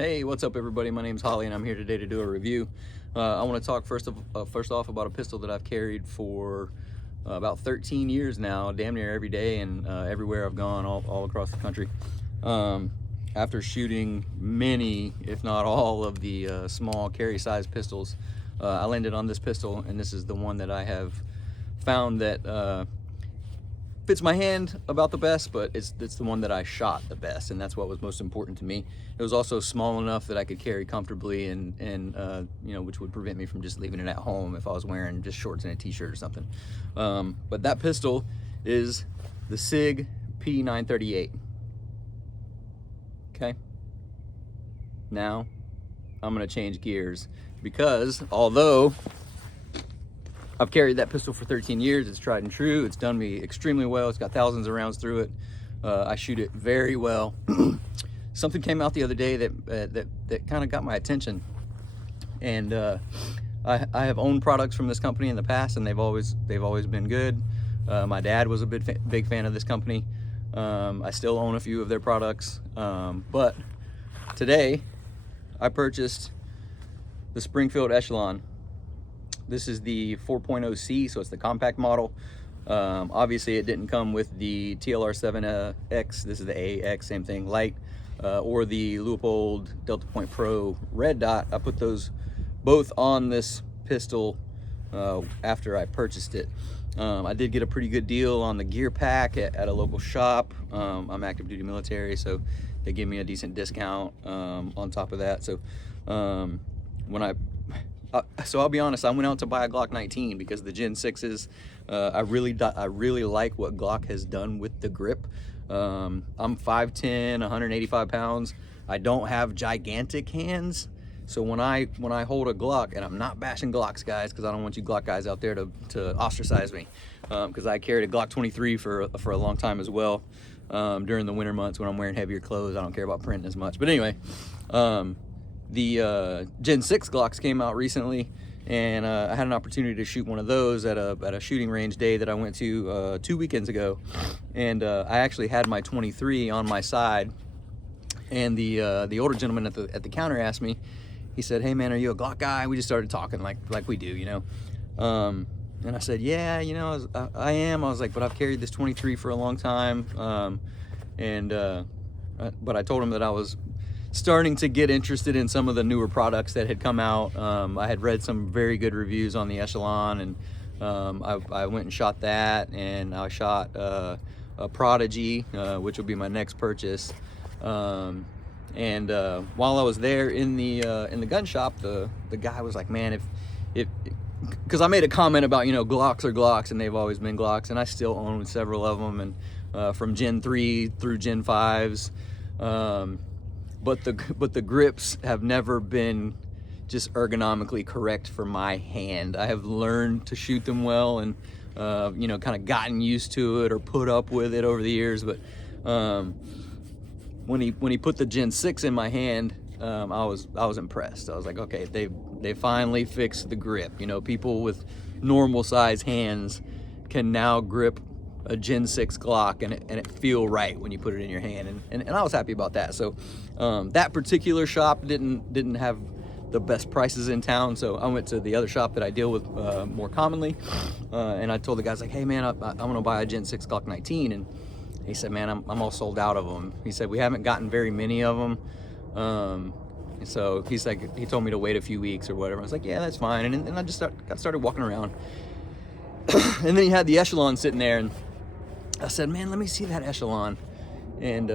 Hey, what's up everybody? My name's Holly and I'm here today to do a review. I want to talk first off about a pistol that I've carried for about 13 years now, damn near every day and everywhere I've gone all across the country. After shooting many, if not all, of the small carry size pistols, I landed on this pistol, and this is the one that I have found that fits my hand about the best, but it's the one that I shot the best, and that's what was most important to me. It was also small enough that I could carry comfortably, and you know, which would prevent me from just leaving it at home if I was wearing just shorts and a t-shirt or something. But that pistol is the Sig P938. Okay, now I'm gonna change gears, because although I've carried that pistol for 13 years. It's tried and true. It's done me extremely well. It's got thousands of rounds through it. I shoot it very well. Something came out the other day that kind of got my attention. And I have owned products from this company in the past, and they've always been good. My dad was a big fan of this company. I still own a few of their products. But today I purchased the Springfield Echelon. This is the 4.0C, so it's the compact model. Obviously, it didn't come with the TLR7X. This is the AX, same thing, light, or the Leupold Delta Point Pro red dot. I put those both on this pistol after I purchased it. I did get a pretty good deal on the gear pack at a local shop. I'm active duty military, so they gave me a decent discount on top of that. So so I'll be honest, I went out to buy a Glock 19 because the Gen 6s, I really like what Glock has done with the grip. I'm 5'10", 185 pounds. I don't have gigantic hands. So when I hold a Glock, and I'm not bashing Glocks, guys, because I don't want you Glock guys out there to ostracize me, because I carried a Glock 23 for a long time as well. During the winter months when I'm wearing heavier clothes, I don't care about printing as much. But anyway, the Gen 6 Glocks came out recently, and I had an opportunity to shoot one of those at a shooting range day that I went to 2 weekends ago, and I actually had my 23 on my side, and the older gentleman at the counter asked me, he said, "Hey man, are you a Glock guy?" We just started talking like we do, you know. And I said, "Yeah, you know, I am." I was like, "But I've carried this 23 for a long time," but I told him that I was starting to get interested in some of the newer products that had come out. I had read some very good reviews on the Echelon, and I went and shot that, and I shot a Prodigy, which will be my next purchase. While I was there in the gun shop, the guy was like, "Man, if because I made a comment about, you know, Glocks are Glocks, and they've always been Glocks, and I still own several of them, and from Gen 3 through Gen 5s. But the grips have never been just ergonomically correct for my hand. I have learned to shoot them well, and you know, kind of gotten used to it or put up with it over the years. But when he put the Gen 6 in my hand, I was impressed. I was like, okay, they finally fixed the grip. You know, people with normal size hands can now grip a Gen 6 Glock and it feel right when you put it in your hand, and I was happy about that. So that particular shop didn't have the best prices in town, so I went to the other shop that I deal with more commonly, and I told the guys, like, "Hey man, I'm gonna buy a Gen 6 Glock 19," and he said, "Man, I'm all sold out of them." He said, "We haven't gotten very many of them." So he's like, he told me to wait a few weeks or whatever. I was like, "Yeah, that's fine," and I just got started walking around. And then he had the Echelon sitting there, and I said, "Man, let me see that Echelon." And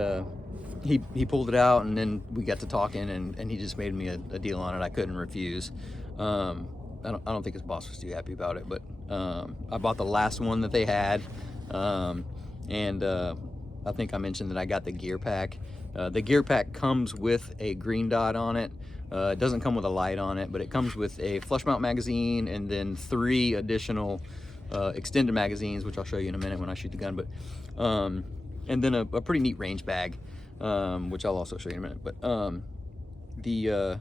he pulled it out, and then we got to talking, and he just made me a deal on it I couldn't refuse. I don't think his boss was too happy about it, but I bought the last one that they had, and I think I mentioned that I got the gear pack. The gear pack comes with a green dot on it. It doesn't come with a light on it, but it comes with a flush mount magazine and then 3 additional extended magazines, which I'll show you in a minute when I shoot the gun. But and then a pretty neat range bag, which I'll also show you in a minute. But the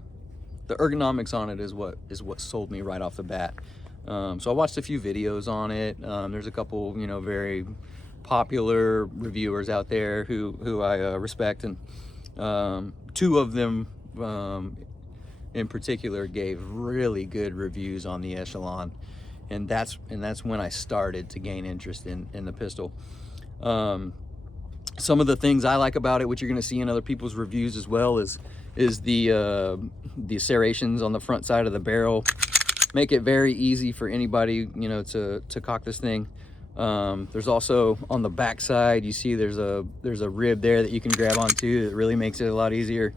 ergonomics on it is what sold me right off the bat. So I watched a few videos on it. There's a couple, you know, very popular reviewers out there who I respect, and 2 of them in particular gave really good reviews on the Echelon, and that's when I started to gain interest in the pistol. Some of the things I like about it, which you're going to see in other people's reviews as well, is the serrations on the front side of the barrel. Make it very easy for anybody, you know, to cock this thing. There's also on the back side, you see there's a rib there that you can grab onto. It really makes it a lot easier.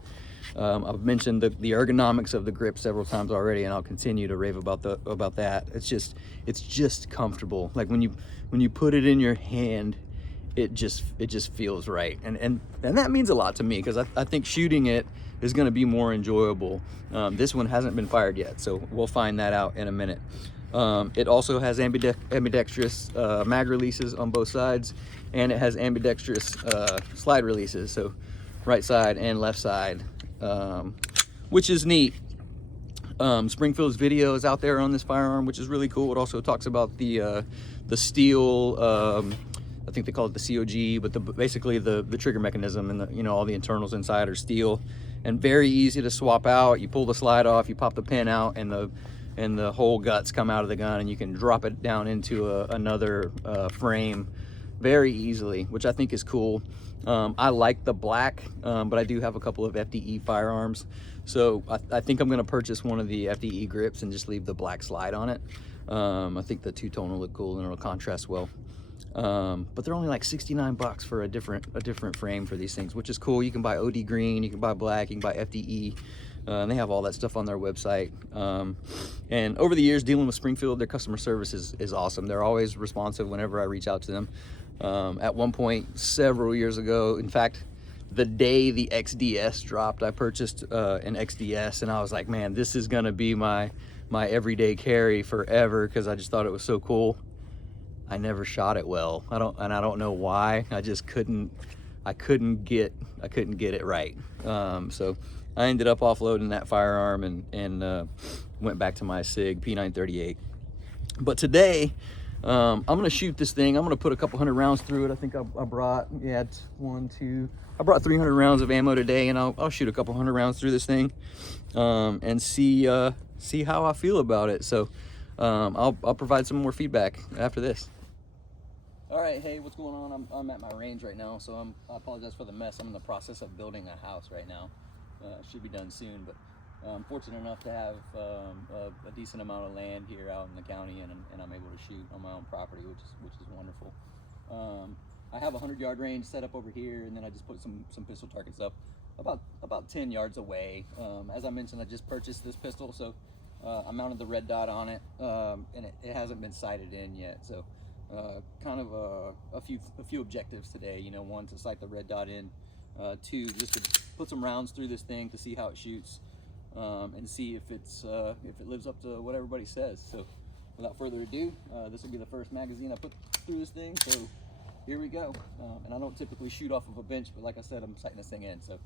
I've mentioned the ergonomics of the grip several times already, and I'll continue to rave about that. It's just comfortable. Like when you put it in your hand, it just feels right, and that means a lot to me, because I think shooting it is going to be more enjoyable. This one hasn't been fired yet, so we'll find that out in a minute. It also has ambidextrous mag releases on both sides, and it has ambidextrous slide releases, so right side and left side, which is neat. Springfield's video is out there on this firearm, which is really cool. It also talks about the steel, I think they call it the COG, but basically the trigger mechanism and you know, all the internals inside are steel, and very easy to swap out. You pull the slide off, you pop the pin out, and the whole guts come out of the gun, and you can drop it down into another frame very easily, which I think is cool. I like the black, but I do have a couple of FDE firearms, so I think I'm going to purchase one of the FDE grips and just leave the black slide on it. I think the two-tone will look cool and it'll contrast well. But they're only like 69 bucks for a different frame for these things, which is cool. You can buy OD green, you can buy black, you can buy FDE, and they have all that stuff on their website. And over the years dealing with Springfield, their customer service is awesome. They're always responsive whenever I reach out to them. At one point several years ago, in fact, the day the XDS dropped, I purchased an XDS, and I was like, man, this is gonna be my everyday carry forever, because I just thought it was so cool. I never shot it well. I don't know why. I just couldn't get it right. So I ended up offloading that firearm and went back to my Sig P938. But today, I'm gonna shoot this thing. I'm gonna put a couple hundred rounds through it. I think I brought, yeah, it's 1, 2. I brought 300 rounds of ammo today, and I'll shoot a couple hundred rounds through this thing, and see how I feel about it. So I'll provide some more feedback after this. All right, hey, what's going on? I'm at my range right now, so I apologize for the mess. I'm in the process of building a house right now. Should be done soon, but I'm fortunate enough to have a decent amount of land here out in the county, and I'm able to shoot on my own property, which is wonderful. I have a 100-yard range set up over here, and then I just put some pistol targets up about 10 yards away. As I mentioned, I just purchased this pistol, so I mounted the red dot on it, and it hasn't been sighted in yet. So kind of a few objectives today. You know, one, to sight the red dot in, two, just to put some rounds through this thing to see how it shoots, and see if it lives up to what everybody says. So without further ado, this will be the first magazine I put through this thing, so here we go. And I don't typically shoot off of a bench, but like I said, I'm sighting this thing in, so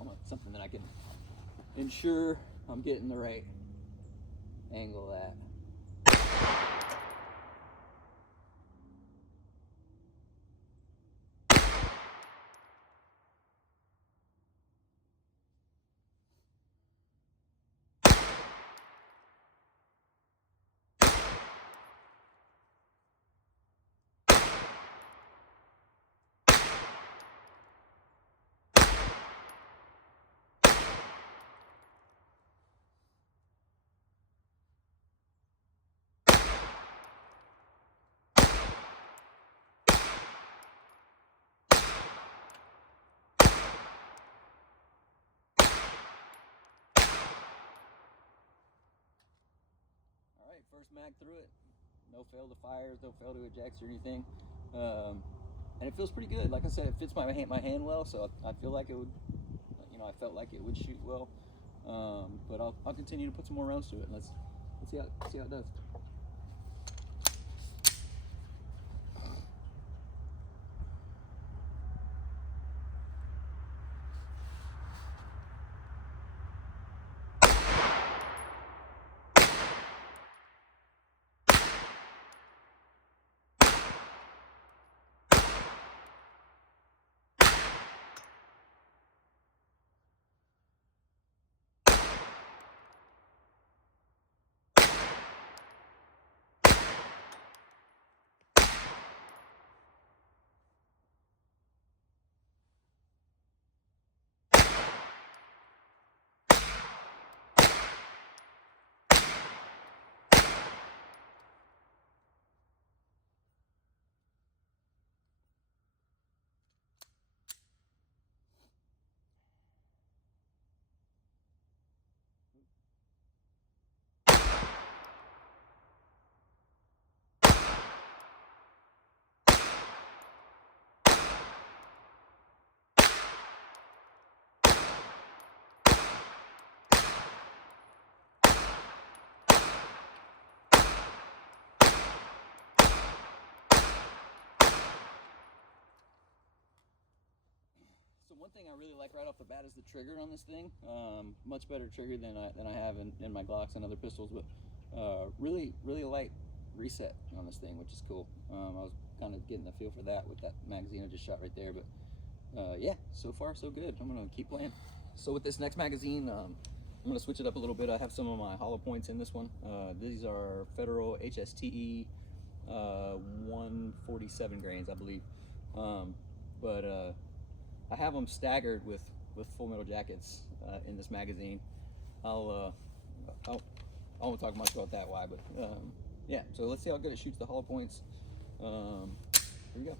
I want something that I can ensure I'm getting the right angle at. First mag through it, no fail to fires, no fail to ejects or anything, and it feels pretty good. Like I said, it fits my hand well, so I feel like it would, you know, I felt like it would shoot well. But I'll continue to put some more rounds to it, and let's see how it does. One thing I really like right off the bat is the trigger on this thing. Much better trigger than I have in my Glocks and other pistols, but really light reset on this thing, which is cool. I was kind of getting the feel for that with that magazine I just shot right there, but yeah, so far so good. I'm gonna keep playing. So with this next magazine, I'm gonna switch it up a little bit. I have some of my hollow points in this one. These are Federal HSTE 147 grains, I believe. But I have them staggered with full metal jackets in this magazine. I won't talk much about that why, but yeah. So let's see how good it shoots the hollow points. Here we go.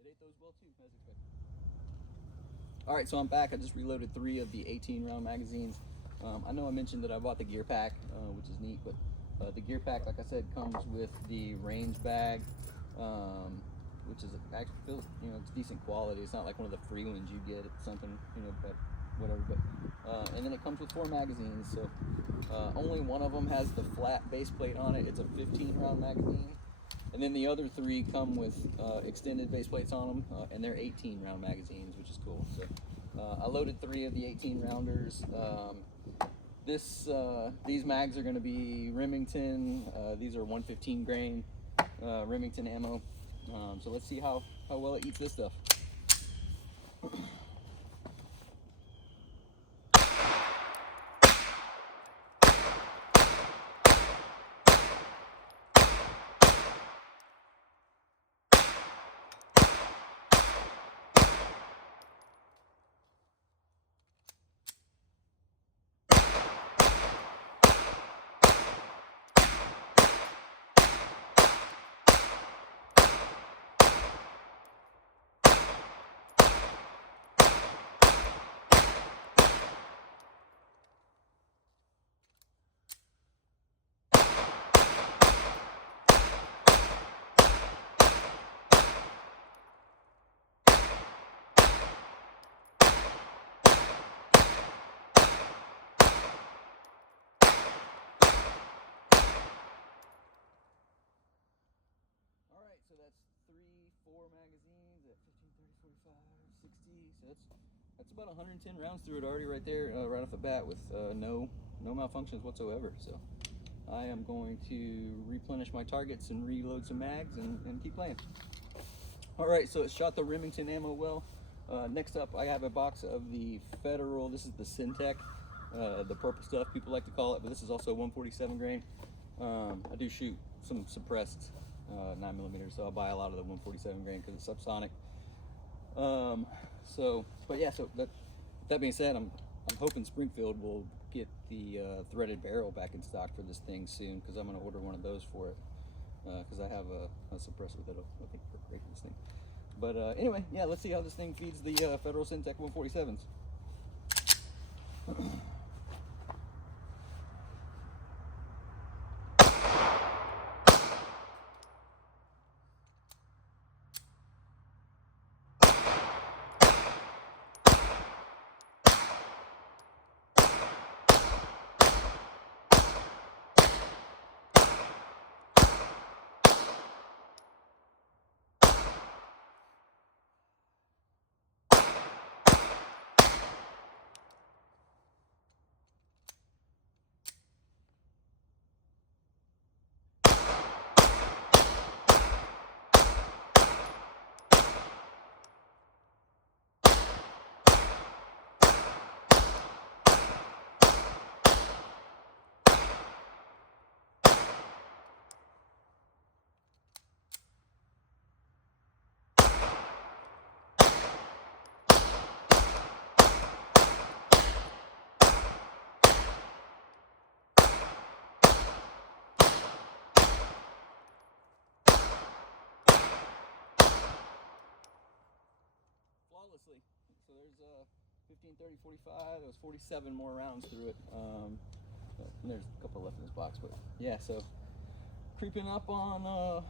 It ate those well too, as expected. All right, so I'm back. I just reloaded 3 of the 18 round magazines. I know I mentioned that I bought the gear pack, which is neat, but the gear pack, like I said, comes with the range bag, which is actually feels, it's decent quality. It's not like one of the free ones you get at something, but whatever. But and then it comes with 4 magazines. So only one of them has the flat base plate on it. It's a 15 round magazine. And then the other 3 come with extended base plates on them, and they're 18 round magazines, which is cool. So I loaded 3 of the 18 rounders. These mags are going to be Remington. These are 115 grain Remington ammo. So let's see how well it eats this stuff. So that's 4 magazines at 15, 30, 45, 60. So that's about 110 rounds through it already right there, right off the bat with no malfunctions whatsoever. So I am going to replenish my targets and reload some mags and keep playing. All right, so it shot the Remington ammo well. Next up, I have a box of the Federal. This is the Syntec, the purple stuff people like to call it, but this is also 147 grain. I do shoot some suppressed 9mm, so I'll buy a lot of the 147 grain because it's subsonic. But yeah, so that being said, I'm hoping Springfield will get the threaded barrel back in stock for this thing soon, because I'm going to order one of those for it, because I have a suppressor that'll, I think, perforate this thing. But anyway, yeah, let's see how this thing feeds the Federal Syntec 147s. Flawlessly. So there's 15, 30, 45. There was 47 more rounds through it. And there's a couple left in this box, but yeah. So creeping up on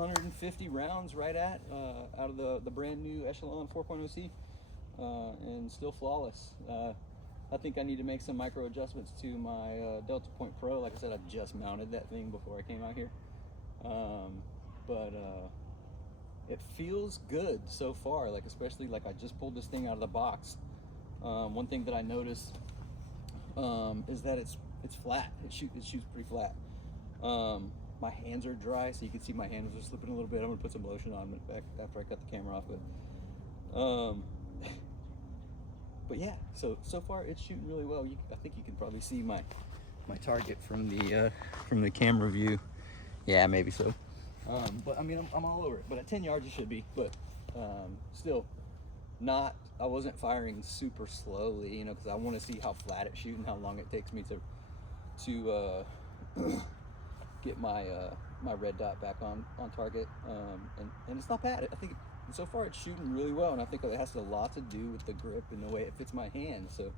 150 rounds right at out of the brand new Echelon 4.0C, and still flawless. I think I need to make some micro adjustments to my Delta Point Pro. Like I said, I just mounted that thing before I came out here, but it feels good so far. Like, especially like I just pulled this thing out of the box. One thing that I noticed is that it's flat. It shoots pretty flat. My hands are dry, so you can see my hands are slipping a little bit. I'm gonna put some lotion on it back after I cut the camera off. But yeah, so far it's shooting really well. I think you can probably see my target from the camera view. Yeah, maybe so. But I mean, I'm all over it. But at 10 yards it should be. But still, not. I wasn't firing super slowly, you know, because I want to see how flat it's shooting, how long it takes me to get my my red dot back on target. And it's not bad. I think so far it's shooting really well, and I think it has a lot to do with the grip and the way it fits my hand. So,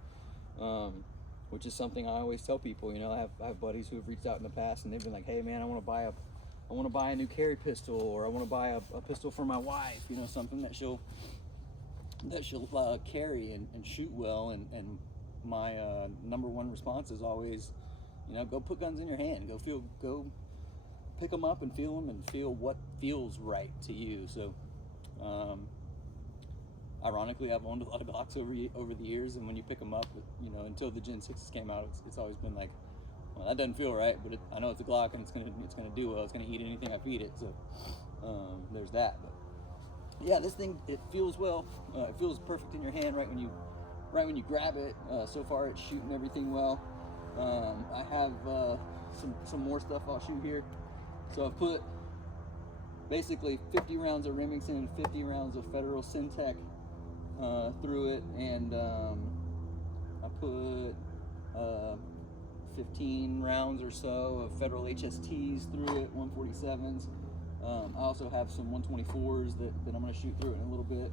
which is something I always tell people. You know, I have buddies who have reached out in the past, and they've been like, "Hey, man, I want to buy a new carry pistol, or I want to buy a pistol for my wife. You know, something that she'll carry and shoot well." And my number one response is always, you know, go put guns in your hand. Go pick them up and feel them, and feel what feels right to you. So. Ironically, I've owned a lot of Glocks over the years, and when you pick them up, you know, until the Gen 6s came out, it's always been like, well, that doesn't feel right, but I know it's a Glock, and it's gonna do well. It's gonna eat anything I feed it. So there's that. But yeah, this thing, it feels well. It feels perfect in your hand right when you grab it. So far, it's shooting everything well. I have some more stuff I'll shoot here. So I've put basically 50 rounds of Remington and 50 rounds of Federal Syntech through it, and I put 15 rounds or so of Federal HSTs through it, 147s. I also have some 124s that I'm going to shoot through it in a little bit,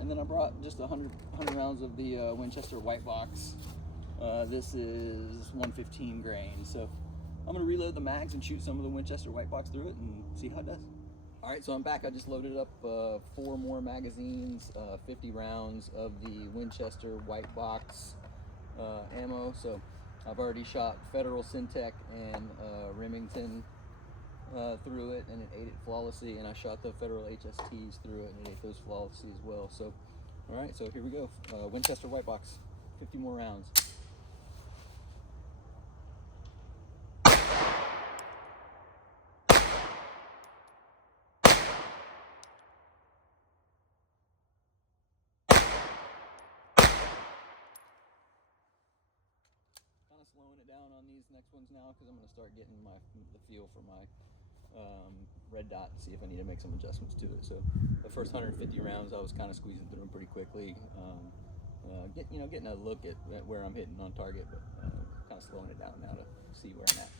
and then I brought just 100 rounds of the Winchester White Box. This is 115 grain, so I'm going to reload the mags and shoot some of the Winchester White Box through it and see how it does. All right, so I'm back. I just loaded up 4 more magazines, 50 rounds of the Winchester White Box ammo. So I've already shot Federal Syntech and Remington through it, and it ate it flawlessly. And I shot the Federal HSTs through it, and it ate those flawlessly as well. So, all right, so here we go. Winchester White Box, 50 more rounds. Kind of slowing it down on these next ones now, because I'm going to start getting the feel for my red dot and see if I need to make some adjustments to it. So the first 150 rounds, I was kind of squeezing through them pretty quickly, getting a look at where I'm hitting on target, but kind of slowing it down now to see where I'm at.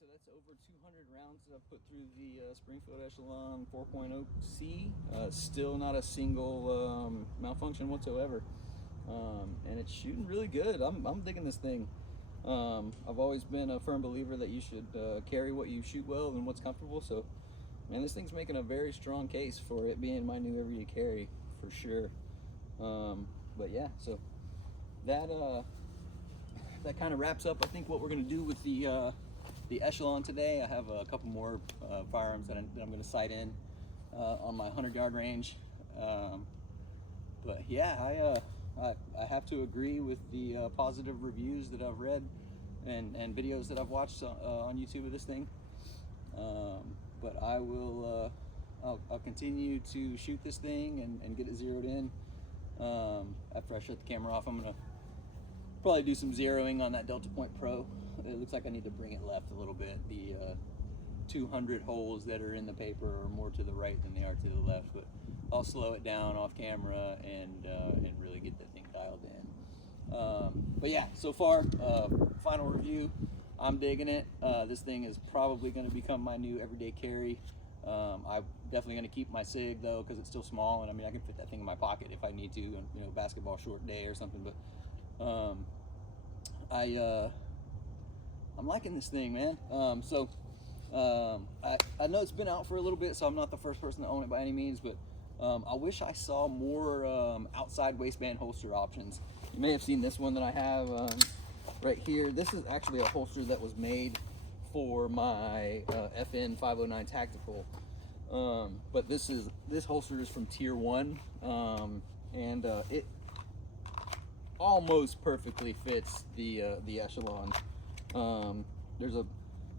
so that's over 200 rounds that I've put through the Springfield Echelon 4.0C. Still not a single malfunction whatsoever, and it's shooting really good. I'm digging this thing. I've always been a firm believer that you should carry what you shoot well and what's comfortable. So, man, this thing's making a very strong case for it being my new everyday carry for sure. But yeah, so that kind of wraps up, I think, what we're going to do with the Echelon today. I have a couple more firearms that I'm going to sight in on my 100-yard range. But yeah, I have to agree with the positive reviews that I've read and videos that I've watched on YouTube of this thing. But I will I'll continue to shoot this thing and get it zeroed in. After I shut the camera off, I'm gonna probably do some zeroing on that Delta Point Pro. It looks like I need to bring it left a little bit. The 200 holes that are in the paper are more to the right than they are to the left, but I'll slow it down off camera and really get that thing dialed in. But yeah, so far, final review, I'm digging it. This thing is probably going to become my new everyday carry. I'm definitely going to keep my Sig though, because it's still small, and I mean, I can fit that thing in my pocket if I need to, and, you know, basketball short day or something. But I'm liking this thing, man. I know it's been out for a little bit, so I'm not the first person to own it by any means, but I wish I saw more outside waistband holster options. You may have seen this one that I have right here. This is actually a holster that was made for my FN 509 Tactical, but this holster is from Tier 1, and it almost perfectly fits the Echelon. There's a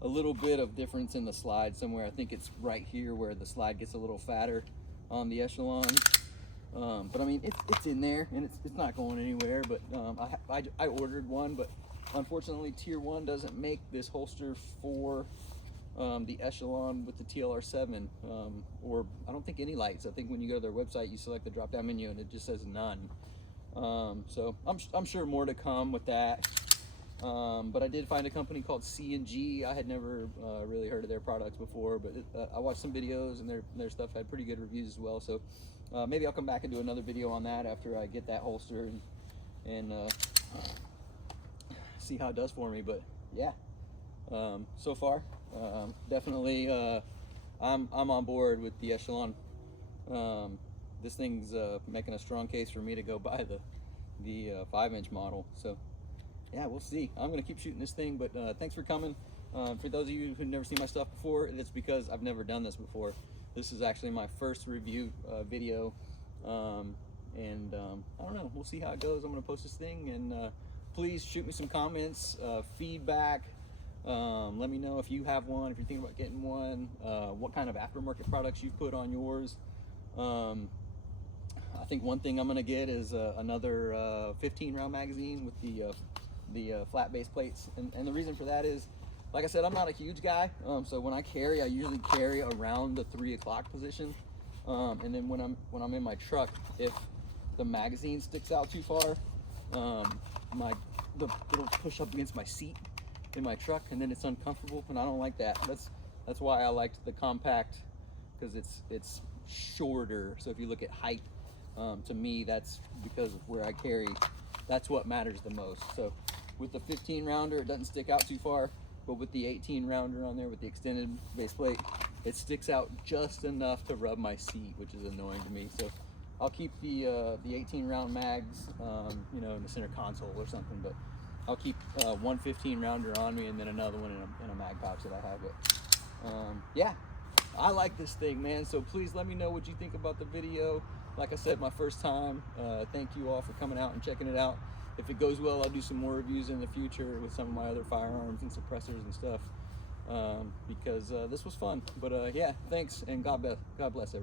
little bit of difference in the slide somewhere. I think it's right here where the slide gets a little fatter on the Echelon. But I mean, it's in there, and it's not going anywhere. But I ordered one, but unfortunately Tier 1 doesn't make this holster for the Echelon with the TLR7, or I don't think any lights. I think when you go to their website, you select the drop-down menu and it just says none. So I'm sure more to come with that. But I did find a company called C&G. I had never really heard of their products before, but I watched some videos, and their stuff had pretty good reviews as well. So maybe I'll come back and do another video on that after I get that holster and see how it does for me. But yeah, so far definitely I'm on board with the Echelon. This thing's making a strong case for me to go buy the 5-inch model. So yeah, we'll see. I'm gonna keep shooting this thing, but thanks for coming. For those of you who've never seen my stuff before, it's because I've never done this before. This is actually my first review video, and I don't know, we'll see how it goes. I'm gonna post this thing, and please shoot me some comments, feedback. Let me know if you have one, if you're thinking about getting one, what kind of aftermarket products you've put on yours. I think one thing I'm gonna get is another 15 round magazine with the flat base plates, and the reason for that is, like I said, I'm not a huge guy, so when I carry, I usually carry around the 3 o'clock position, and then when I'm in my truck, if the magazine sticks out too far, it'll push up against my seat in my truck, and then it's uncomfortable, and I don't like that. That's why I liked the compact, because it's shorter. So if you look at height, to me, that's because of where I carry, that's what matters the most. So with the 15 rounder, it doesn't stick out too far, but with the 18 rounder on there with the extended base plate, it sticks out just enough to rub my seat, which is annoying to me. So I'll keep the 18 round mags, you know, in the center console or something, but I'll keep one 15 rounder on me and then another one in a mag pouch that I have. But yeah, I like this thing, man. So please let me know what you think about the video. Like I said, my first time. Thank you all for coming out and checking it out. If it goes well, I'll do some more reviews in the future with some of my other firearms and suppressors and stuff, because this was fun. But yeah, thanks, and God bless everyone.